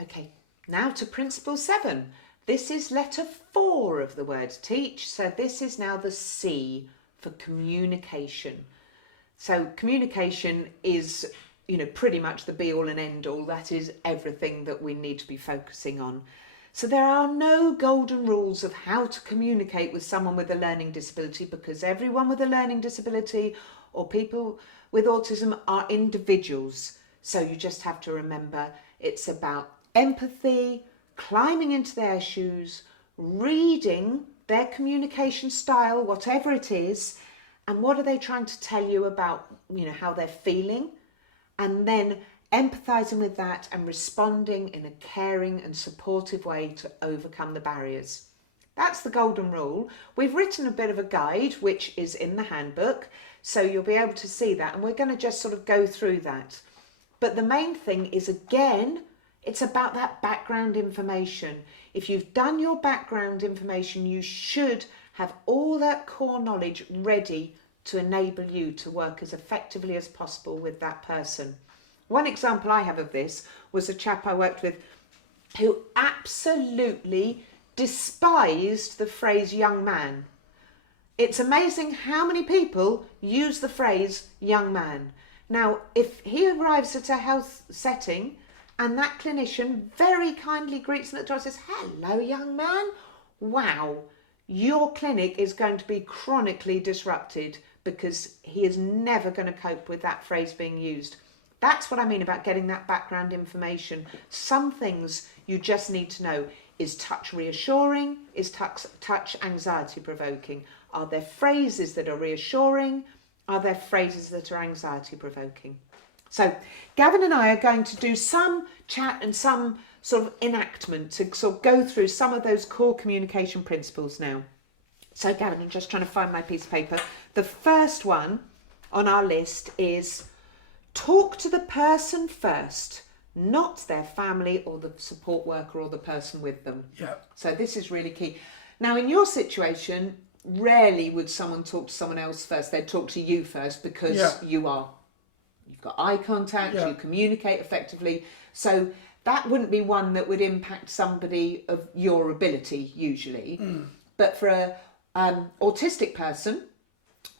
Okay, now to principle 7. This is letter 4 of the word teach. So this is now the C for communication. So communication is, pretty much the be all and end all. That is everything that we need to be focusing on. So there are no golden rules of how to communicate with someone with a learning disability, because everyone with a learning disability or people with autism are individuals. So you just have to remember it's about empathy, climbing into their shoes, reading their communication style, whatever it is, and what are they trying to tell you about, how they're feeling, and then empathizing with that and responding in a caring and supportive way to overcome the barriers. That's the golden rule. We've written a bit of a guide, which is in the handbook, so you'll be able to see that, and we're going to just sort of go through that. But the main thing is, again, it's about that background information. If you've done your background information, you should have all that core knowledge ready to enable you to work as effectively as possible with that person. One example I have of this was a chap I worked with who absolutely despised the phrase young man. It's amazing how many people use the phrase young man. Now, if he arrives at a health setting and that clinician very kindly greets him at the door and says, "Hello, young man," wow, your clinic is going to be chronically disrupted because he is never going to cope with that phrase being used. That's what I mean about getting that background information. Some things you just need to know. Is touch reassuring? Is touch anxiety provoking? Are there phrases that are reassuring? Are there phrases that are anxiety provoking? So Gavin and I are going to do some chat and some sort of enactment to sort of go through some of those core communication principles now. So Gavin, I'm just trying to find my piece of paper. The first one on our list is talk to the person first, not their family or the support worker or the person with them. Yeah. So this is really key. Now, in your situation, rarely would someone talk to someone else first. They'd talk to you first because you've got eye contact, you communicate effectively. So that wouldn't be one that would impact somebody of your ability usually. But for a autistic person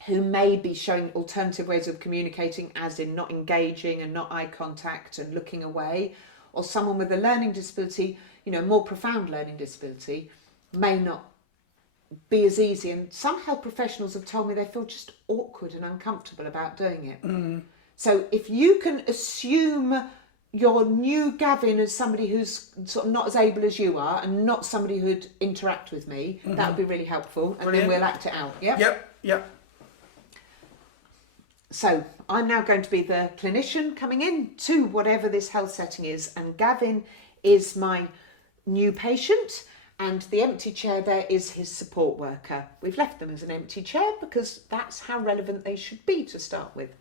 who may be showing alternative ways of communicating, as in not engaging and not eye contact and looking away, or someone with a learning disability, more profound learning disability, may not be as easy. And some health professionals have told me they feel just awkward and uncomfortable about doing it. So if you can assume your new Gavin as somebody who's sort of not as able as you are and not somebody who'd interact with me, that would be really helpful. And then we'll act it out. Yep. So I'm now going to be the clinician coming in to whatever this health setting is, and Gavin is my new patient, and the empty chair there is his support worker. We've left them as an empty chair because that's how relevant they should be to start with.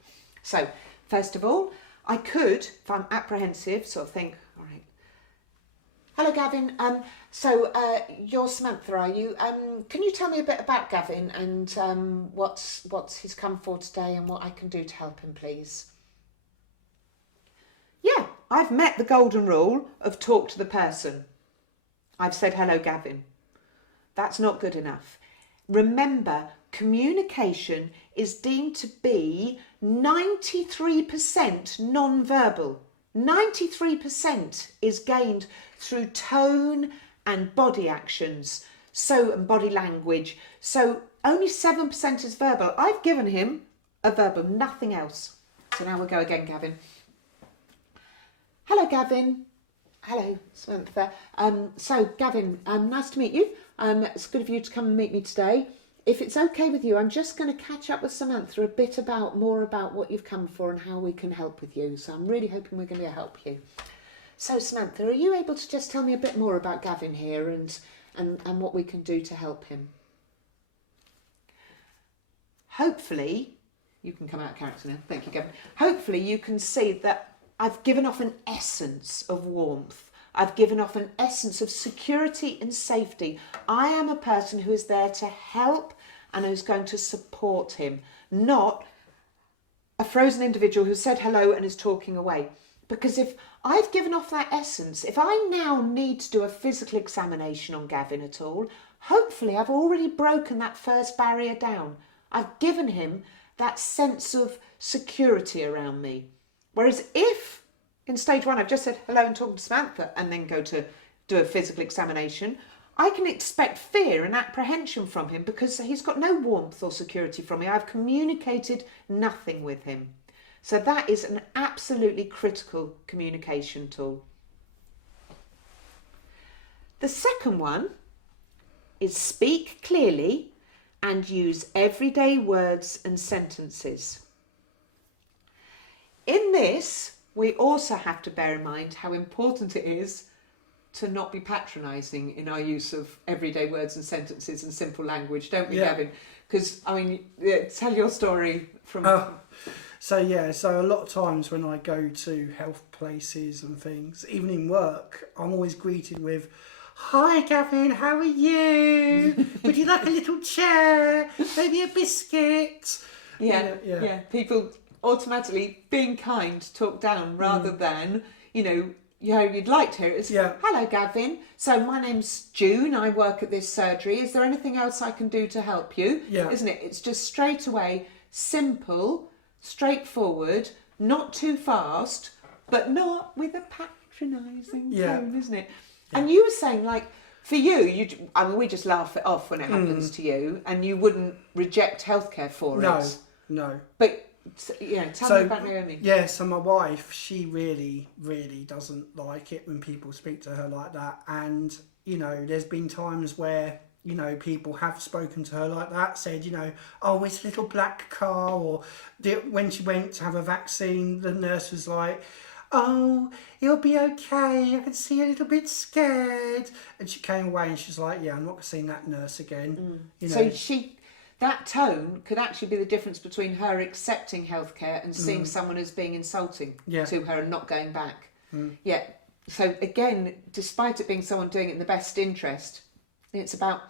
So first of all, I could, if I'm apprehensive, sort of think, all right, hello Gavin, so you're Samantha, are you? Can you tell me a bit about Gavin and what's he's come for today and what I can do to help him, please? Yeah, I've met the golden rule of talk to the person. I've said hello Gavin. That's not good enough. Remember, communication is deemed to be 93% non-verbal. 93% is gained through tone and body actions, and body language. So only 7% is verbal. I've given him a verbal, nothing else. So now we'll go again, Gavin. Hello, Gavin. Hello, Samantha. So Gavin, nice to meet you. It's good of you to come and meet me today. If it's okay with you, I'm just going to catch up with Samantha a bit more about what you've come for and how we can help with you. So I'm really hoping we're going to help you. So Samantha, are you able to just tell me a bit more about Gavin here and what we can do to help him? Hopefully, you can come out of character now. Thank you, Gavin. Hopefully you can see that I've given off an essence of warmth. I've given off an essence of security and safety. I am a person who is there to help and who's going to support him, not a frozen individual who said hello and is talking away. Because if I've given off that essence, if I now need to do a physical examination on Gavin at all, hopefully I've already broken that first barrier down. I've given him that sense of security around me. Whereas if in stage 1 I've just said hello and talking to Samantha and then go to do a physical examination, I can expect fear and apprehension from him because he's got no warmth or security from me. I've communicated nothing with him. So that is an absolutely critical communication tool. The second one is speak clearly and use everyday words and sentences. In this, we also have to bear in mind how important it is to not be patronising in our use of everyday words and sentences and simple language, don't we, Gavin? Because, I mean, tell your story from... So a lot of times when I go to health places and things, even in work, I'm always greeted with, "Hi Gavin, how are you? Would you like a little chair? Maybe a biscuit?" Yeah. People automatically, being kind, talk down rather than, you'd like to hear it. It's, "Hello Gavin, so my name's June, I work at this surgery. Is there anything else I can do to help you?" Isn't it? It's just straight away, simple, straightforward, not too fast, but not with a patronising tone, isn't it? And you were saying, like, for you, we just laugh it off when it happens to you, and you wouldn't reject healthcare for it. No. But, tell me about Naomi. Yeah, so my wife, she really, really doesn't like it when people speak to her like that. And, there's been times where, people have spoken to her like that, said, "Oh, it's a little black car," or when she went to have a vaccine, the nurse was like, "Oh, it'll be okay, I can see you're a little bit scared." And she came away and she's like, "Yeah, I'm not seeing that nurse again." So that tone could actually be the difference between her accepting healthcare and seeing someone as being insulting to her and not going back. So again, despite it being someone doing it in the best interest, it's about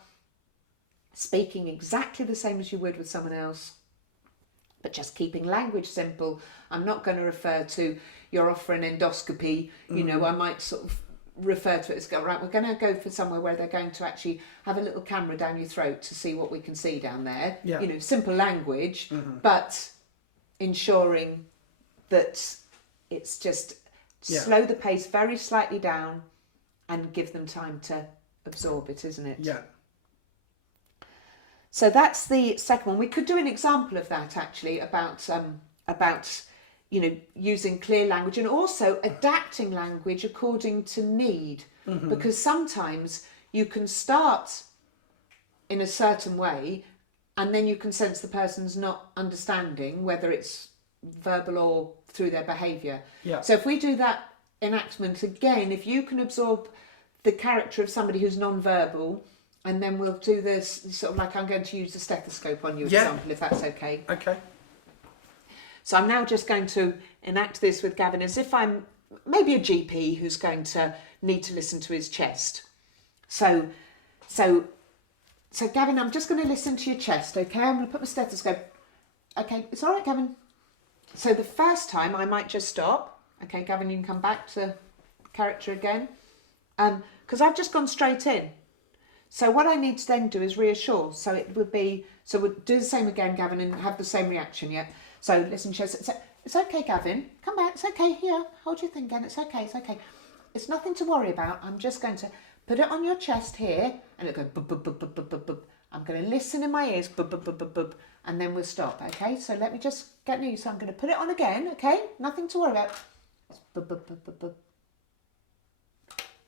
speaking exactly the same as you would with someone else, but just keeping language simple. I'm not going to refer to you're off for an endoscopy. I might sort of refer to it as, right, we're going to go for somewhere where they're going to actually have a little camera down your throat to see what we can see down there. Simple language, but ensuring that it's just slow the pace very slightly down and give them time to absorb it, isn't it? Yeah. So that's the second one. We could do an example of that actually about using clear language and also adapting language according to need, because sometimes you can start in a certain way and then you can sense the person's not understanding, whether it's verbal or through their behaviour. So if we do that enactment again, if you can absorb the character of somebody who's non-verbal, and then we'll do this sort of like, I'm going to use the stethoscope on you example, if that's okay. Okay. So I'm now just going to enact this with Gavin as if I'm maybe a GP who's going to need to listen to his chest. So Gavin, I'm just going to listen to your chest, okay? I'm going to put my stethoscope. Okay, it's all right, Gavin. So the first time I might just stop. Okay, Gavin, you can come back to character again. Because I've just gone straight in. So what I need to then do is reassure. So it would be, so we'll do the same again, Gavin, and have the same reaction, yeah? So listen, chest, it's okay, Gavin. Come back, it's okay, here, hold your thing again, it's okay, it's okay. It's nothing to worry about. I'm just going to put it on your chest here, and it'll go bub, bub, bub, bub, bub, bub, bub. I'm going to listen in my ears, bub, bub, bub, bub, bub, and then we'll stop, okay? So let me just get new. So I'm going to put it on again, okay? Nothing to worry about. Bub, bub, bub, bub, bub.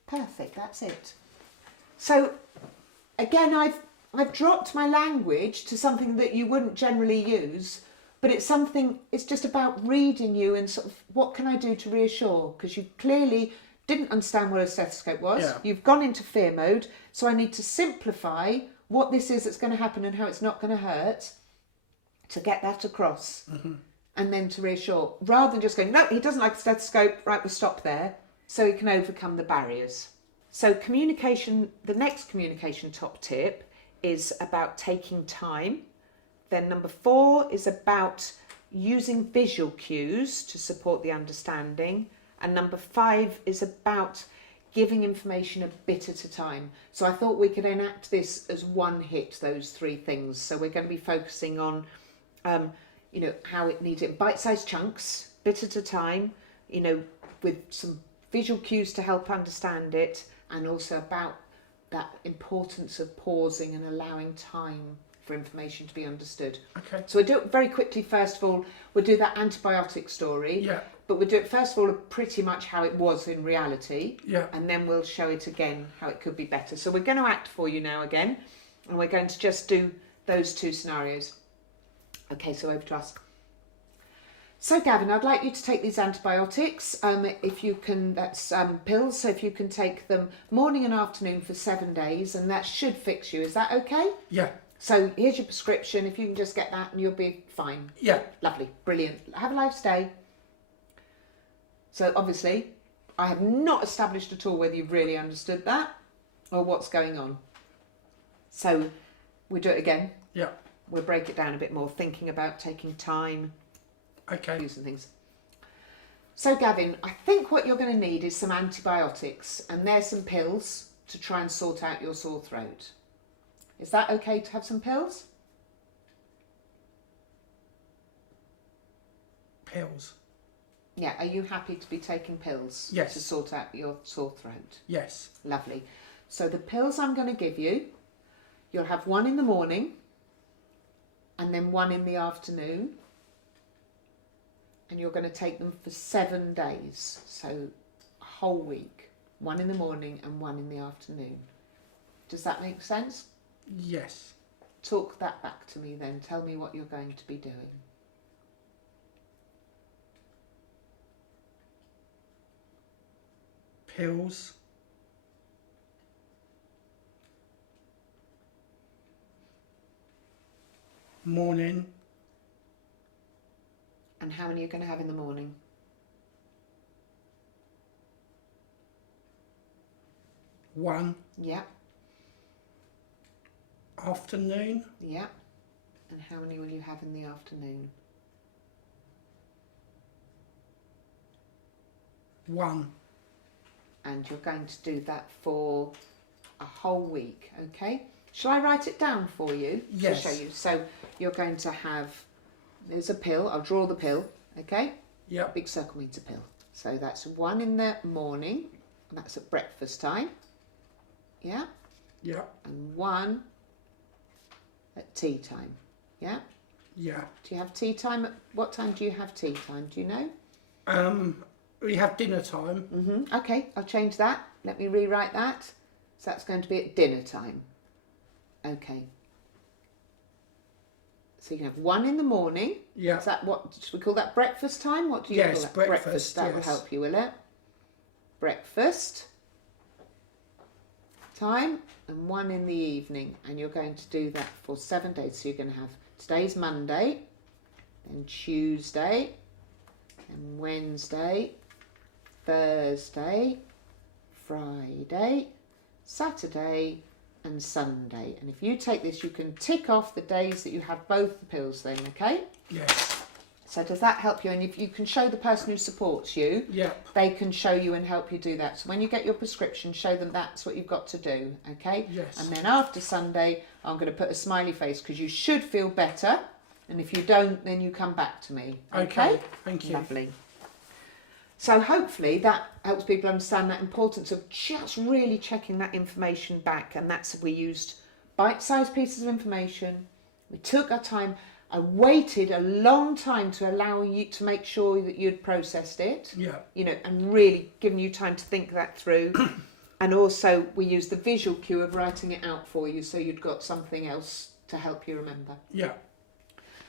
Perfect, that's it. So again, I've dropped my language to something that you wouldn't generally use, but it's just about reading you and sort of what can I do to reassure, because you clearly didn't understand what a stethoscope was. Yeah. You've gone into fear mode, so I need to simplify what this is that's going to happen and how it's not going to hurt to get that across. And then to reassure, rather than just going, no, he doesn't like a stethoscope, right, we'll stop there, so he can overcome the barriers. So communication, the next communication top tip is about taking time. Then number 4 is about using visual cues to support the understanding. And number 5 is about giving information a bit at a time. So I thought we could enact this as one hit, those 3 things. So we're going to be focusing on, how it needs it, bite-sized chunks, bit at a time, with some visual cues to help understand it, and also about that importance of pausing and allowing time for information to be understood. Okay. So we'll do it very quickly. First of all, we'll do that antibiotic story. Yeah. But we'll do it first of all pretty much how it was in reality. Yeah. And then we'll show it again how it could be better. So we're going to act for you now again. And we're going to just do those 2 scenarios. Okay, so over to us. So Gavin, I'd like you to take these antibiotics. If you can, that's pills. So if you can take them morning and afternoon for 7 days, and that should fix you. Is that okay? Yeah. So here's your prescription. If you can just get that and you'll be fine. Yeah. Lovely. Brilliant. Have a nice day. So obviously, I have not established at all whether you've really understood that or what's going on. So we'll do it again. Yeah. We'll break it down a bit more, thinking about taking time, Okay. using things. So Gavin, I think what you're going to need is some antibiotics, and there's some pills to try and sort out your sore throat. Is that okay to have some pills? Pills. Yeah, are you happy to be taking pills Yes. to sort out your sore throat? Yes. Lovely. So the pills I'm going to give you, you'll have one in the morning and then one in the afternoon. And you're going to take them for 7 days. So a whole week. One in the morning and one in the afternoon. Does that make sense? Yes. Talk that back to me then. Tell me what you're going to be doing. Pills. Morning. And how many are you going to have in the morning? One. Yeah, Afternoon. yeah. And how many will you have in the afternoon? One. And you're going to do that for a whole week, okay? Shall I write it down for you Yes. to show you? So you're going to have, there's a pill, I'll draw the pill, okay? Yep. Big circle means a pill. So that's one in the morning, and that's at breakfast time, yeah? Yep. And one at tea time, yeah? Yeah. Do you have tea time? What time do you have tea time? Do you know? We have dinner time. Okay, I'll change that. Let me rewrite that. So that's going to be at dinner time. Okay. So you can have one in the morning. Yeah. Is that what, should we call that breakfast time? What do you call Yes, that? breakfast, That will yes. help you, will it? Breakfast time, and one in the evening. And you're going to do that for 7 days. So you're going to have, today's Monday, then Tuesday, and Wednesday, Thursday, Friday, Saturday and Sunday. And if you take this, you can tick off the days that you have both the pills then, okay? Yes. So does that help you? And if you can show the person who supports you, Yep. they can show you and help you do that. So when you get your prescription, show them that's what you've got to do, okay? Yes. And then after Sunday, I'm going to put a smiley face because you should feel better. And if you don't, then you come back to me, okay? Thank you. Lovely. So hopefully that helps people understand that importance of just really checking that information back. And that's, we used bite-sized pieces of information. We took our time. I waited a long time to allow you to make sure that you'd processed it, Yeah. and really given you time to think that through. And also we used the visual cue of writing it out for you so you'd got something else to help you remember. Yeah.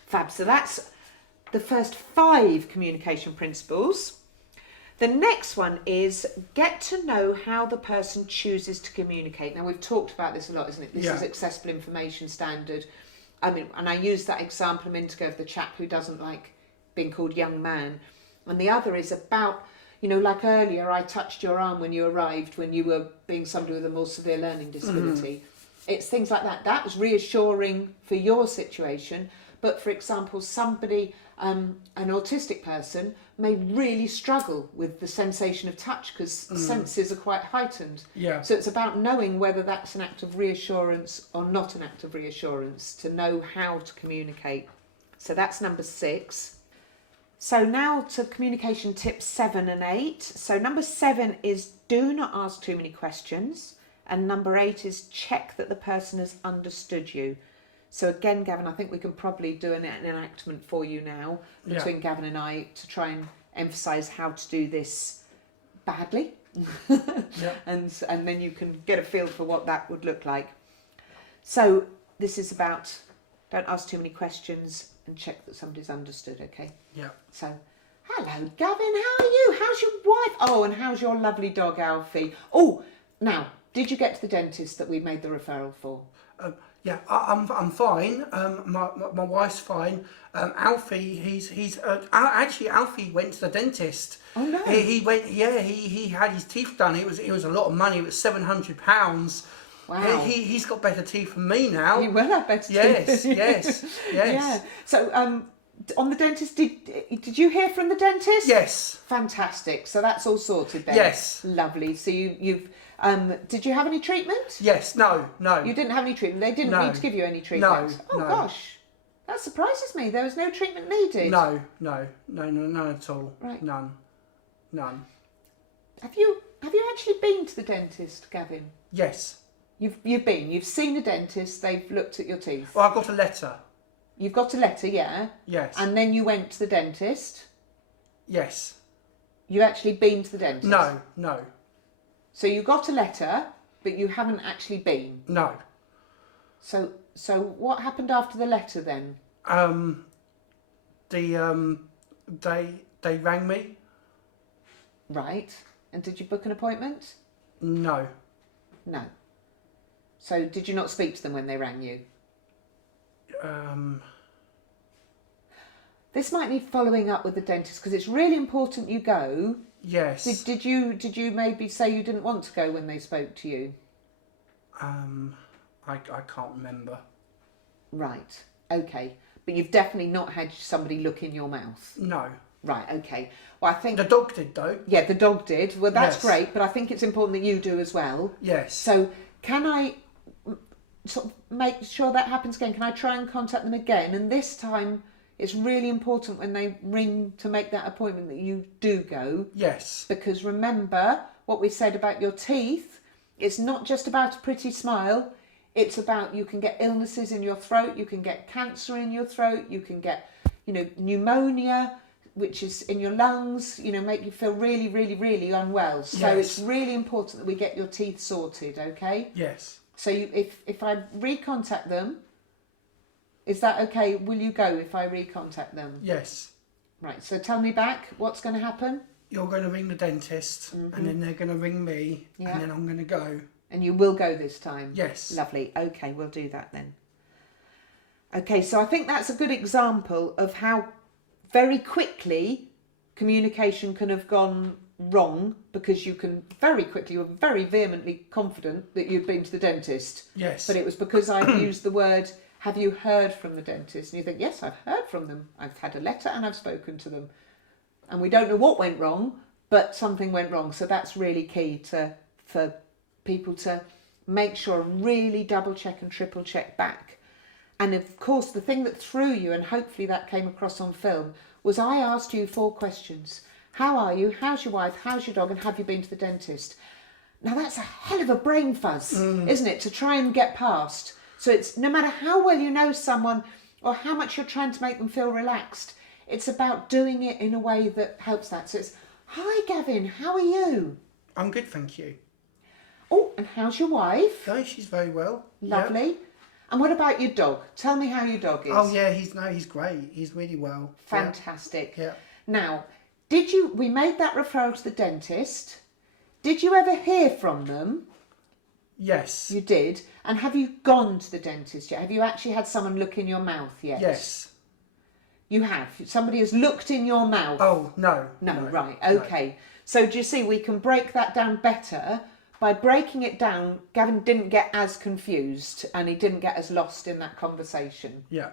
Fab. So that's the first 5 communication principles. The next one is get to know how the person chooses to communicate. Now, we've talked about this a lot, isn't it? This is accessible information standard. I mean, and I used that example a minute ago of the chap who doesn't like being called young man. And the other is about, like earlier, I touched your arm when you arrived, when you were being somebody with a more severe learning disability. It's things like that. That was reassuring for your situation. But for example, somebody an autistic person may really struggle with the sensation of touch because senses are quite heightened. Yeah. So it's about knowing whether that's an act of reassurance or not an act of reassurance, to know how to communicate. So that's number 6. So now to communication tips 7 and 8. So number 7 is do not ask too many questions. And number 8 is check that the person has understood you. So again, Gavin, I think we can probably do an enactment for you now between Gavin and I to try and emphasise how to do this badly. And then you can get a feel for what that would look like. So this is about don't ask too many questions and check that somebody's understood, okay? Yeah. So, hello, Gavin, how are you? How's your wife? Oh, and how's your lovely dog, Alfie? Oh, now, did you get to the dentist that we made the referral for? Yeah, I'm fine. My wife's fine. Alfie, he's actually Alfie went to the dentist. Oh no! He went. Yeah, he had his teeth done. It was a lot of money. It was £700. Wow. He's got better teeth than me now. He will have better teeth. Yes. Yeah. So on the dentist, did you hear from the dentist? Yes. Fantastic. So that's all sorted then. Yes. Lovely. So you've did you have any treatment? Yes. No. You didn't have any treatment. They didn't need to give you any treatment. Oh gosh, that surprises me. There was no treatment needed. No, none at all. Right. None. Have you actually been to the dentist, Gavin? Yes. You've seen a dentist. They've looked at your teeth. Well, I got a letter. You've got a letter, yeah. Yes. And then you went to the dentist. Yes. You actually been to the dentist? No. So you got a letter, but you haven't actually been. No. So what happened after the letter then? They rang me. Right. And did you book an appointment? No. No. So did you not speak to them when they rang you? This might need following up with the dentist because it's really important you go. Yes. Did you maybe say you didn't want to go when they spoke to you? I can't remember. Right. Okay. But you've definitely not had somebody look in your mouth. No. Right. Okay. Well, I think the dog did though. Yeah, the dog did. Well, that's Yes. great, but I think it's important that you do as well. Yes. So, can I sort of make sure that happens again? Can I try and contact them again? And this time, it's really important when they ring to make that appointment that you do go. Yes. Because remember what we said about your teeth. It's not just about a pretty smile. It's about you can get illnesses in your throat. You can get cancer in your throat. You can get, pneumonia, which is in your lungs, make you feel really, really, really unwell. So Yes. it's really important that we get your teeth sorted, okay? Yes. So if I recontact them, is that okay? Will you go if I recontact them? Yes. Right, so tell me back, what's going to happen? You're going to ring the dentist, and then they're going to ring me, and then I'm going to go. And you will go this time? Yes. Lovely. Okay, we'll do that then. Okay, so I think that's a good example of how very quickly communication can have gone wrong because you were very vehemently confident that you'd been to the dentist. Yes. But it was because I used the word, have you heard from the dentist? And you think, yes, I've heard from them. I've had a letter and I've spoken to them. And we don't know what went wrong, but something went wrong. So that's really key for people to make sure and really double check and triple check back. And of course, the thing that threw you, and hopefully that came across on film, was I asked you 4 questions. How are you? How's your wife? How's your dog? And have you been to the dentist? Now that's a hell of a brain fuzz, isn't it? To try and get past. So it's no matter how well you know someone or how much you're trying to make them feel relaxed, it's about doing it in a way that helps that. So it's, hi Gavin, how are you? I'm good, thank you. Oh, and how's your wife? No, she's very well. Lovely. Yep. And what about your dog? Tell me how your dog is. Oh yeah, he's great. He's really well. Fantastic. Yeah. Now, we made that referral to the dentist. Did you ever hear from them? Yes. You did. And have you gone to the dentist yet? Have you actually had someone look in your mouth yet? Yes. You have? Somebody has looked in your mouth? Oh, no. No, right, okay. No. So do you see, we can break that down better. By breaking it down, Gavin didn't get as confused and he didn't get as lost in that conversation. Yeah.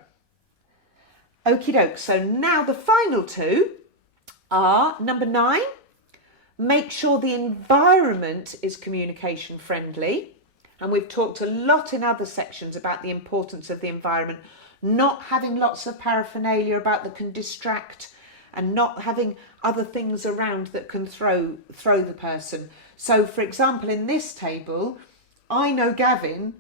Okie doke. So now the final two are number 9, make sure the environment is communication friendly. And we've talked a lot in other sections about the importance of the environment, not having lots of paraphernalia that can distract, and not having other things around that can throw the person. So, for example, in this table, I know Gavin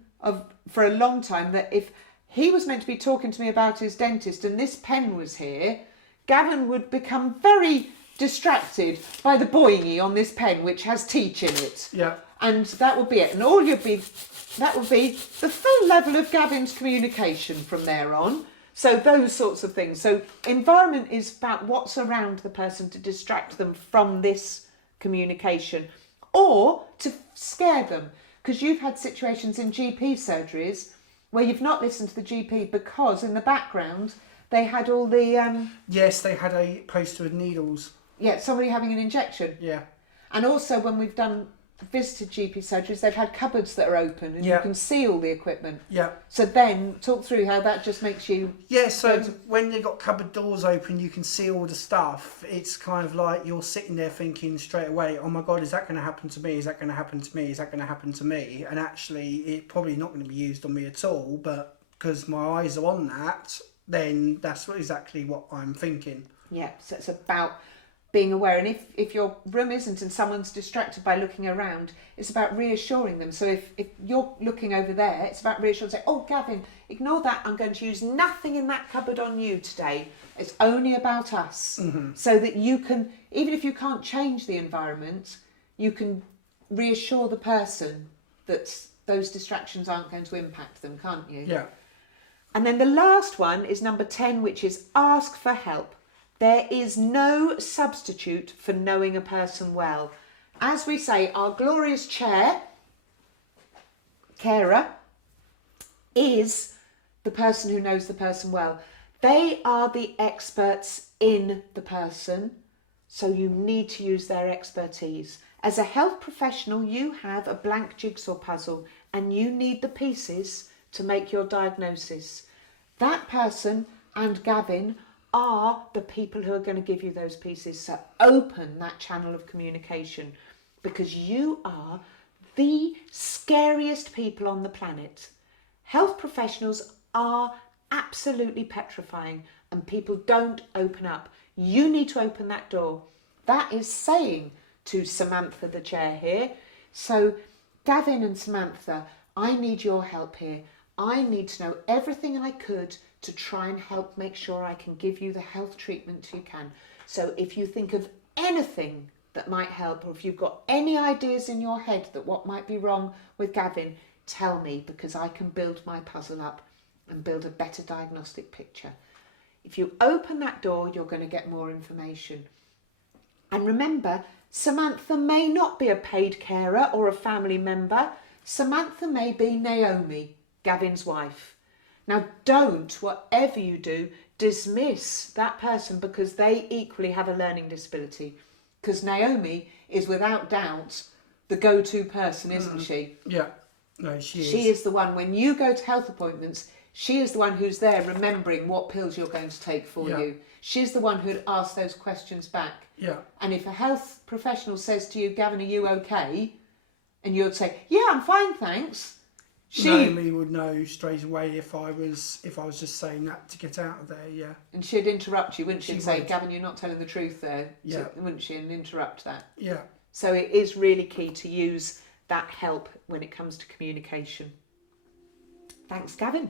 for a long time that if he was meant to be talking to me about his dentist and this pen was here, Gavin would become very distracted by the boingy on this pen, which has teach in it. Yeah. And that would be it. And that would be the full level of Gavin's communication from there on. So those sorts of things. So environment is about what's around the person to distract them from this communication or to scare them. Because you've had situations in GP surgeries where you've not listened to the GP because in the background they had all the... Yes, they had a poster with needles. Yeah, somebody having an injection. Yeah. And also when we've visited GP surgeries, they've had cupboards that are open and you can see all the equipment. Yeah. So then talk through how that just makes you... Yeah, so when they've got cupboard doors open, you can see all the stuff. It's kind of like you're sitting there thinking straight away, oh my God, is that going to happen to me? Is that going to happen to me? Is that going to happen to me? And actually, it's probably not going to be used on me at all, but because my eyes are on that, then that's exactly what I'm thinking. Yeah, so it's about being aware. And if your room isn't and someone's distracted by looking around, it's about reassuring them. So if you're looking over there, it's about reassuring, say, oh Gavin, ignore that, I'm going to use nothing in that cupboard on you today. It's only about us. Mm-hmm. So that you can, even if you can't change the environment, you can reassure the person that those distractions aren't going to impact them, can't you? Yeah. And then the last one is number 10, which is ask for help. There is no substitute for knowing a person well. As we say, our glorious carer, is the person who knows the person well. They are the experts in the person, so you need to use their expertise. As a health professional, you have a blank jigsaw puzzle and you need the pieces to make your diagnosis. That person and Gavin are the people who are going to give you those pieces. So open that channel of communication, because you are the scariest people on the planet. Health professionals are absolutely petrifying and people don't open up. You need to open that door. That is saying to Samantha, the chair here. So Gavin and Samantha, I need your help here. I need to know everything I could to try and help make sure I can give you the health treatment you can. So if you think of anything that might help, or if you've got any ideas in your head that what might be wrong with Gavin, tell me, because I can build my puzzle up and build a better diagnostic picture. If you open that door, you're going to get more information. And remember, Samantha may not be a paid carer or a family member. Samantha may be Naomi, Gavin's wife. Now, don't, whatever you do, dismiss that person because they equally have a learning disability. Because Naomi is without doubt the go-to person, isn't she? Yeah, no, she is. She is the one, when you go to health appointments, she is the one who's there remembering what pills you're going to take for you. She's the one who'd ask those questions back. Yeah. And if a health professional says to you, Gavin, are you okay? And you'd say, yeah, I'm fine, thanks. Naomi would know straight away if I was just saying that to get out of there, yeah. And she'd interrupt you, wouldn't she? She And say, would. Gavin, you're not telling the truth there. Yeah. So, wouldn't she? And interrupt that. Yeah. So it is really key to use that help when it comes to communication. Thanks, Gavin.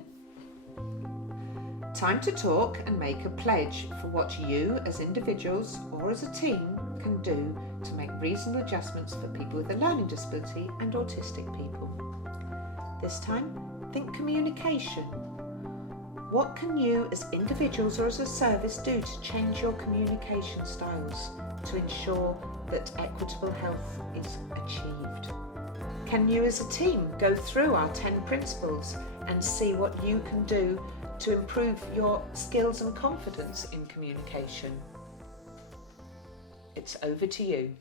Time to talk and make a pledge for what you as individuals or as a team can do to make reasonable adjustments for people with a learning disability and autistic people. This time, think communication. What can you as individuals or as a service do to change your communication styles to ensure that equitable health is achieved? Can you as a team go through our 10 principles and see what you can do to improve your skills and confidence in communication? It's over to you.